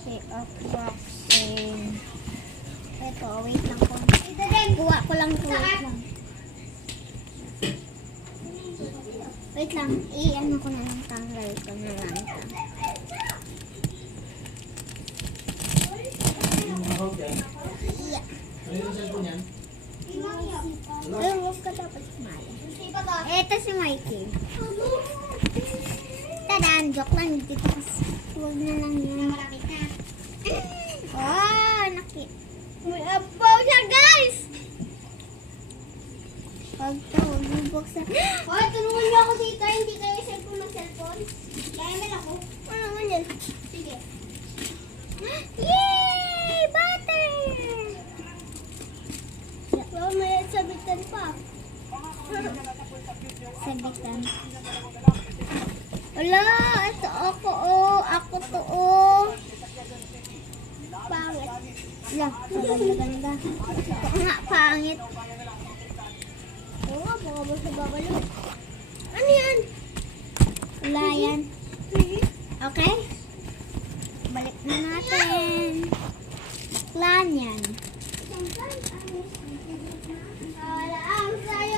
si unboxing. Ito, wait lang po. Kuha ko lang po. Wait lang. I-ano ko na lang. Tanggal ko na lang. Yeah. Huwag ka dapat sumali. Ito si Mikey. Tadaan, joke lang. Dito kasi. Huwag na lang yan. Oh, may abaw siya, guys! Huwag ka, huwag mo buksan. Hoy, tulungan niyo ako dito. Hindi kayo cellphone mag-cellphone. Kaya naman ako. Ano naman yan? Sige. Yay! Butter! Oh, may sabitan pa. Sabitan. Wala, ito ako, oh. Ako to, oh. Pangit. Wala, maganda-ganda. Ito nga, pangit. Oo nga, baka ba sa babalo? Ano yan? Wala yan. Okay? Balik na natin. Plan yan. Wala ang sayo.